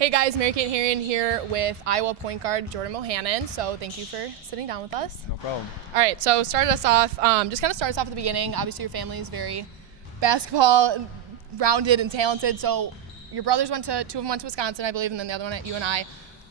Hey guys, Mary Kate Herion here with Iowa point guard Jordan Bohannon. So thank you for sitting down with us. No problem. All right, so start us off at the beginning. Obviously, your family is very basketball rounded and talented. So your brothers two of them went to Wisconsin, I believe, and then the other one at UNI.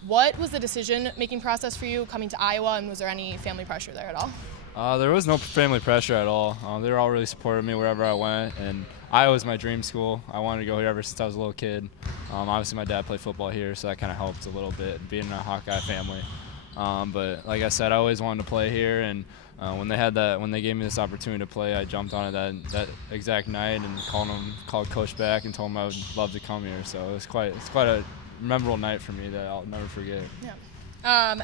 What was the decision-making process for you coming to Iowa, and was there any family pressure there at all? There was no family pressure at all. They were all really supportive of me wherever I went, and Iowa was my dream school. I wanted to go here ever since I was a little kid. Obviously, my dad played football here, so that kind of helped a little bit, being a Hawkeye family. But like I said, I always wanted to play here, and when they gave me this opportunity to play, I jumped on it that exact night and called Coach back and told him I would love to come here. So it's quite a memorable night for me that I'll never forget. Yeah.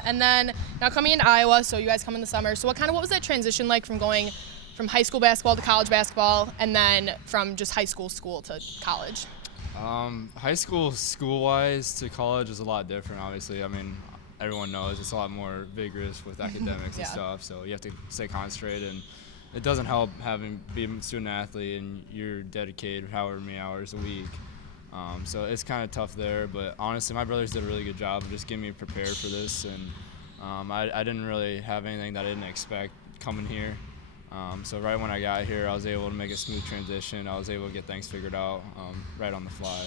And then now coming into Iowa, so you guys come in the summer. So what was that transition like from going from high school basketball to college basketball, and then from just high school to college? High school school-wise to college is a lot different, obviously. I mean, everyone knows it's a lot more vigorous with academics and stuff, so you have to stay concentrated, and it doesn't help being a student athlete and you're dedicated however many hours a week. So it's kind of tough there, but honestly, my brothers did a really good job of just getting me prepared for this, and I didn't really have anything that I didn't expect coming here. So right when I got here, I was able to make a smooth transition. I was able to get things figured out right on the fly.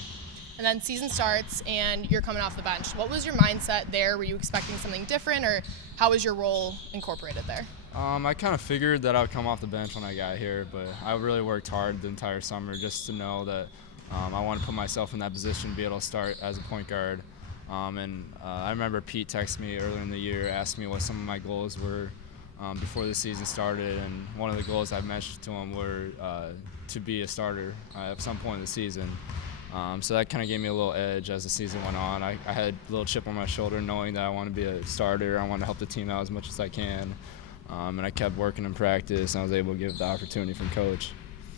And then season starts, and you're coming off the bench. What was your mindset there? Were you expecting something different, or how was your role incorporated there? I kind of figured that I would come off the bench when I got here, but I really worked hard the entire summer just to know that I want to put myself in that position to be able to start as a point guard. I remember Pete texted me earlier in the year, asked me what some of my goals were before the season started, and one of the goals I mentioned to him were to be a starter at some point in the season. So that kind of gave me a little edge as the season went on. I had a little chip on my shoulder knowing that I want to be a starter. I want to help the team out as much as I can. And I kept working in practice, and I was able to give the opportunity from Coach.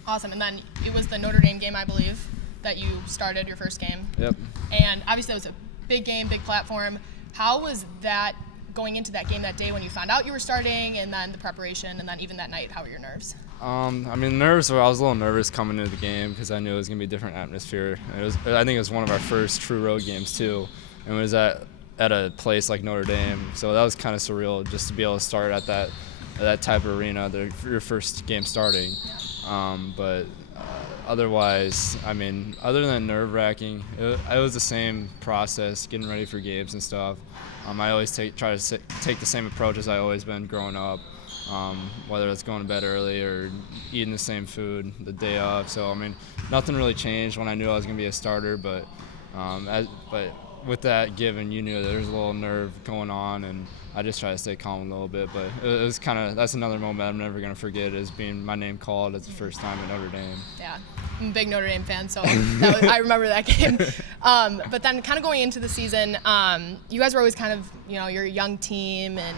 Awesome. And then it was the Notre Dame game, I believe, that you started your first game. Yep. And obviously that was a big game, big platform. How was that going into that game that day when you found out you were starting, and then the preparation, and then even that night? How were your nerves? I was a little nervous coming into the game because I knew it was going to be a different atmosphere. I think it was one of our first true road games too, and it was at a place like Notre Dame, so that was kind of surreal just to be able to start at that type of arena, your first game starting. But otherwise, other than nerve-wracking, it was the same process, getting ready for games and stuff. I always try to take the same approach as I always been growing up, whether it's going to bed early or eating the same food the day of. So, nothing really changed when I knew I was going to be a starter, but with that given, you knew that there was a little nerve going on, and I just try to stay calm a little bit. But it was that's another moment I'm never going to forget, is being my name called as the first time at Notre Dame. Yeah, I'm a big Notre Dame fan, so I remember that game. But then kind of going into the season, you guys were always kind of, you're a young team, and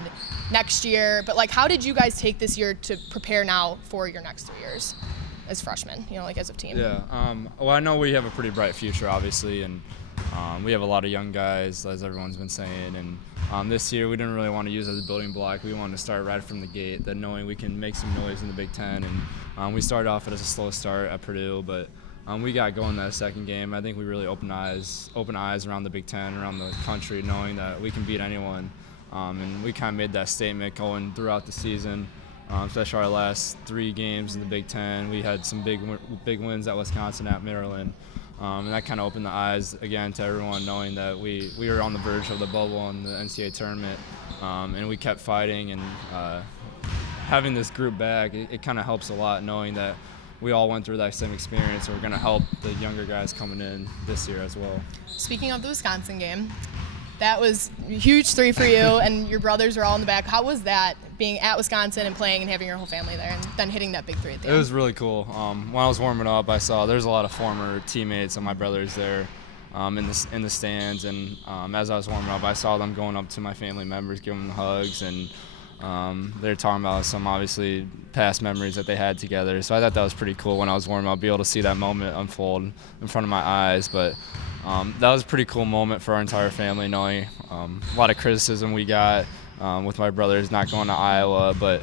next year. But, how did you guys take this year to prepare now for your next 3 years as freshmen, as a team? Yeah, well, I know we have a pretty bright future, obviously, and we have a lot of young guys, as everyone's been saying, and this year we didn't really want to use it as a building block. We wanted to start right from the gate, that knowing we can make some noise in the Big Ten, and we started off as a slow start at Purdue, but we got going that second game. I think we really opened eyes around the Big Ten, around the country, knowing that we can beat anyone, and we kind of made that statement going throughout the season. Especially our last 3 games in the Big Ten. We had some big wins at Wisconsin, at Maryland. And that kind of opened the eyes again to everyone, knowing that we were on the verge of the bubble in the NCAA tournament, and we kept fighting. And having this group back, it kind of helps a lot, knowing that we all went through that same experience. So we're going to help the younger guys coming in this year as well. Speaking of the Wisconsin game, that was a huge 3 for you, and your brothers were all in the back. How was that, being at Wisconsin and playing and having your whole family there, and then hitting that big 3 at the end? It was really cool. When I was warming up, I saw there's a lot of former teammates of my brothers there in the stands, and as I was warming up, I saw them going up to my family members, giving them hugs, and they're talking about some obviously past memories that they had together. So I thought that was pretty cool when I was warming up, be able to see that moment unfold in front of my eyes. But that was a pretty cool moment for our entire family, knowing a lot of criticism we got with my brothers not going to Iowa, but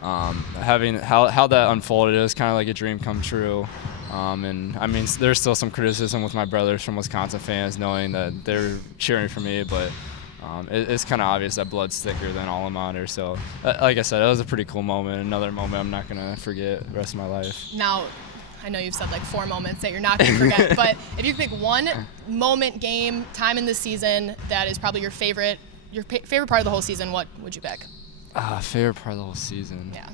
having how that unfolded, it was kind of like a dream come true. And I mean, there's still some criticism with my brothers from Wisconsin fans knowing that they're cheering for me, but it's kind of obvious that blood's thicker than alma mater. So, like I said, it was a pretty cool moment. Another moment I'm not going to forget the rest of my life. Now, I know you've said like 4 moments that you're not going to forget, but if you could pick one moment, game, time in the season that is probably your favorite part of the whole season, what would you pick? Favorite part of the whole season? Yeah.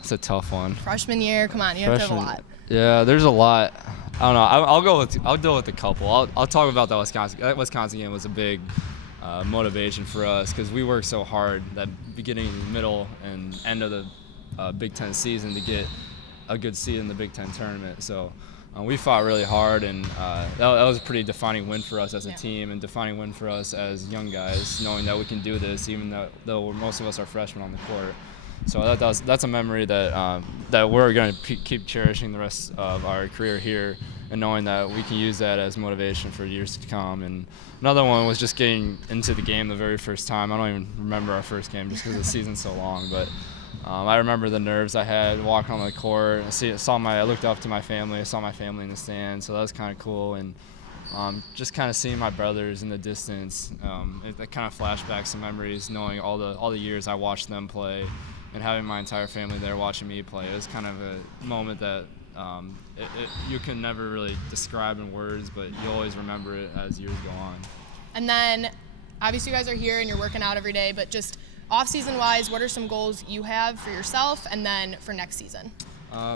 It's a tough one. Freshman year, come on, you have to have a lot. Yeah, there's a lot. I don't know. I'll go with a couple. I'll talk about that Wisconsin game was a big motivation for us because we worked so hard that beginning, middle, and end of the Big Ten season to get a good seed in the Big Ten tournament. So we fought really hard, and that was a pretty defining win for us as a team and defining win for us as young guys, knowing that we can do this even though most of us are freshmen on the court. So that's a memory that we're going to keep cherishing the rest of our career here, and knowing that we can use that as motivation for years to come. And another one was just getting into the game the very first time. I don't even remember our first game just because the season's so long, but I remember the nerves I had walking on the court. I looked up to my family. I saw my family in the stands, so that was kind of cool. And just kind of seeing my brothers in the distance, it kind of flashbacks some memories, knowing all the years I watched them play, and having my entire family there watching me play. It was kind of a moment that you can never really describe in words, but you always remember it as years go on. And then, obviously, you guys are here and you're working out every day, but just off-season wise, what are some goals you have for yourself and then for next season?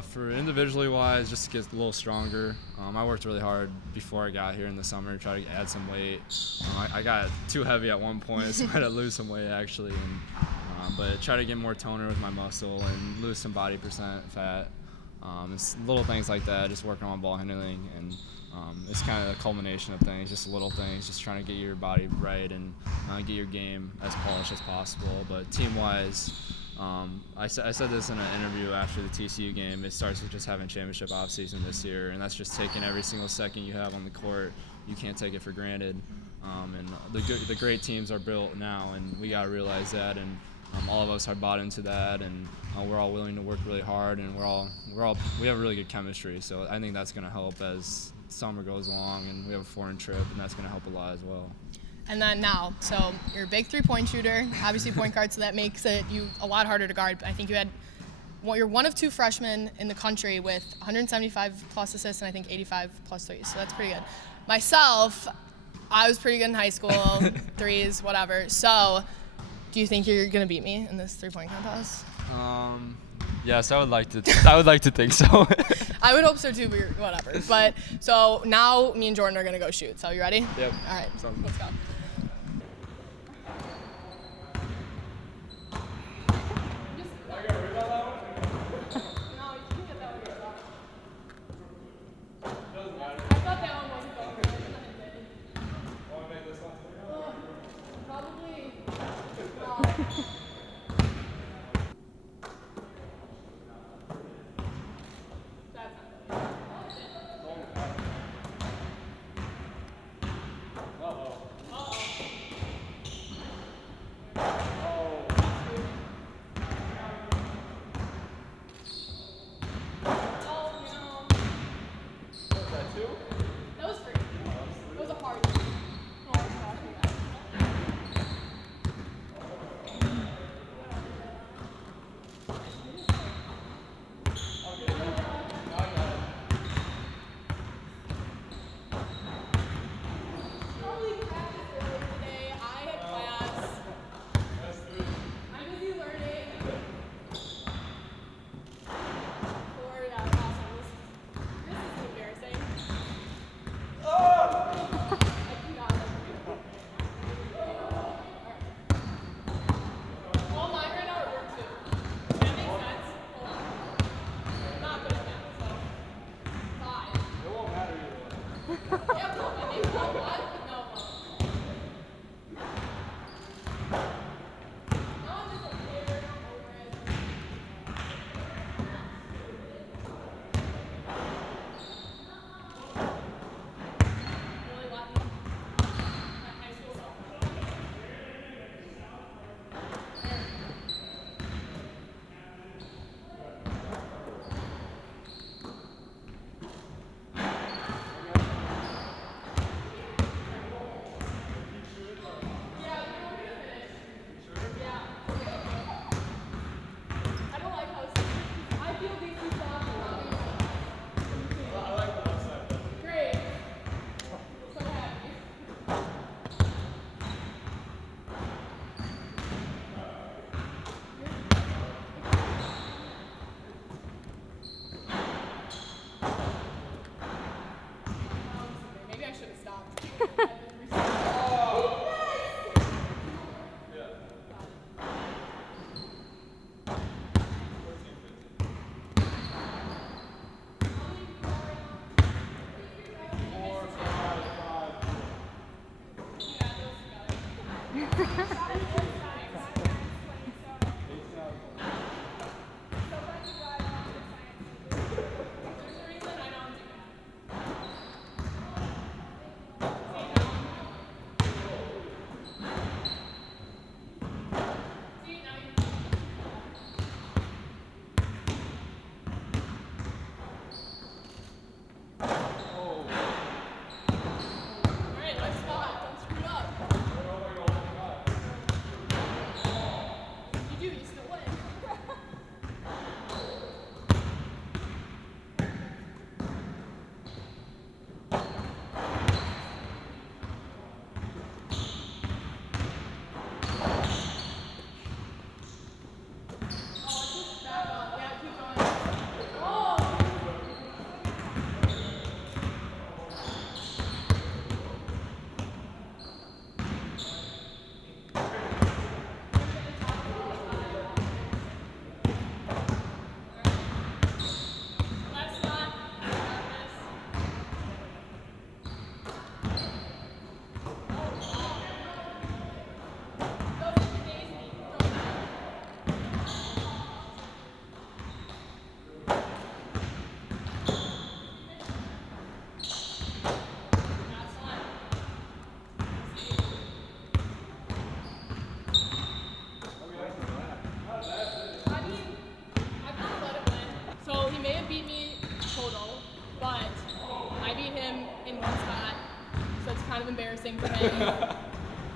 For individually wise, just to get a little stronger. I worked really hard before I got here in the summer to try to add some weight. I got too heavy at one point, so I had to lose some weight actually. But try to get more toner with my muscle and lose some body percent fat. It's little things like that, just working on ball handling, and it's kind of a culmination of things, just little things, just trying to get your body right and get your game as polished as possible. But team-wise, I said this in an interview after the TCU game, it starts with just having championship off-season this year, and that's just taking every single second you have on the court. You can't take it for granted. And the great teams are built now, and we got to realize that. And all of us are bought into that, and we're all willing to work really hard, and we have really good chemistry. So I think that's going to help as summer goes along, and we have a foreign trip, and that's going to help a lot as well. And then now, so you're a big 3-point shooter, obviously point guard, so that makes it a lot harder to guard. But I think you're one of 2 freshmen in the country with 175 plus assists and I think 85 plus threes. So that's pretty good. Myself, I was pretty good in high school, threes, whatever. So do you think you're gonna beat me in this 3-point contest? Yes, I would like to think so. I would hope so too, but whatever. But so now me and Jordan are gonna go shoot. So you ready? Yep. All right. Let's go. So he may have beat me total, but I beat him in one spot, so it's kind of embarrassing for him.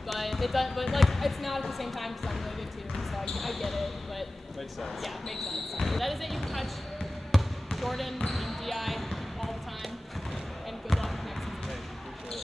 But it does, but like it's not at the same time because I'm really good too, so I get it. But Makes sense. yeah, makes sense. That is it. You can catch Jordan and Di.